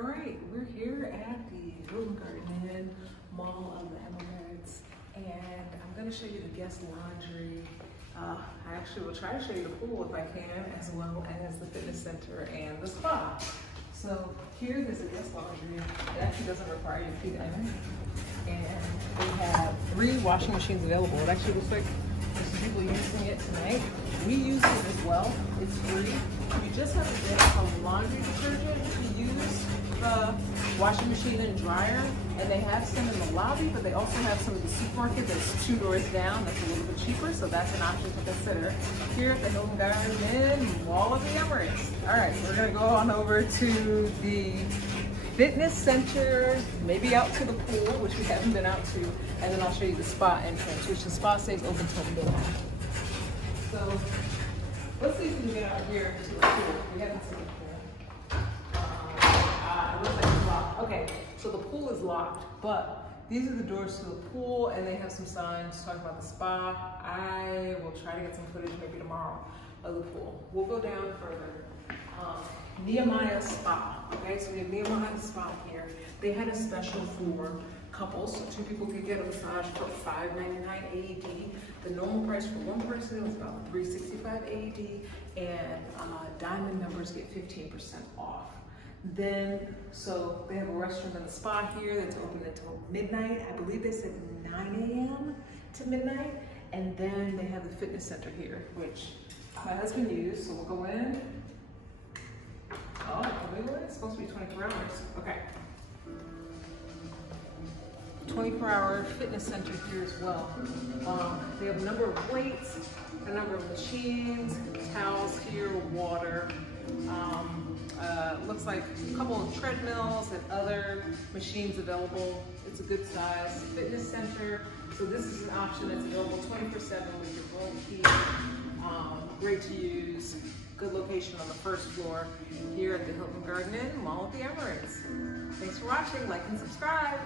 All right, we're here at the Hilton Honors Amex Mall of the Emirates, and I'm going to show you the guest laundry. I actually will try to show you the pool if I can, as well as the fitness center and the spa. So here, there's a guest laundry. It actually doesn't require you to feed in, and we have 3 washing machines available. It actually looks like there's some people using it tonight. We use it as well. It's free. You just have to get some laundry detergent to use the washing machine and dryer, and they have some in the lobby, but they also have some in the supermarket that's 2 doors down. That's a little bit cheaper, so that's an option to consider here at the Hilton Honors Mall of the Emirates. All right, we're gonna go on over to the fitness center, maybe out to the pool, which we haven't been out to, and then I'll show you the spa entrance, which the spa stays open till midnight. So let's see if we can get out here to the pool. We haven't seen the pool. It looks like it's locked. Okay, so the pool is locked, but these are the doors to the pool, and they have some signs talking about the spa. I will try to get some footage maybe tomorrow of the pool. We'll go down further. Nehemiah Spa. Okay, so we have Nehemiah Spa here. They had a special for couples, so 2 people could get a massage for $5.99 AED. The normal price for 1 person was about $365 AED, and diamond members get 15% off. Then, so they have a restroom in the spa here that's open until midnight. I believe they said 9 a.m. to midnight. And then they have the fitness center here, which my husband used, so we'll go in. Oh, it's supposed to be 24 hours. Okay. 24-hour fitness center here as well. They have a number of weights, a number of machines, towels here, water. Looks like a couple of treadmills and other machines available. It's a good size fitness center. So this is an option that's available 24/7 with your own key. Great to use. Good location on the first floor here at the Hilton Honors Mall of the Emirates. Thanks for watching. Like and subscribe.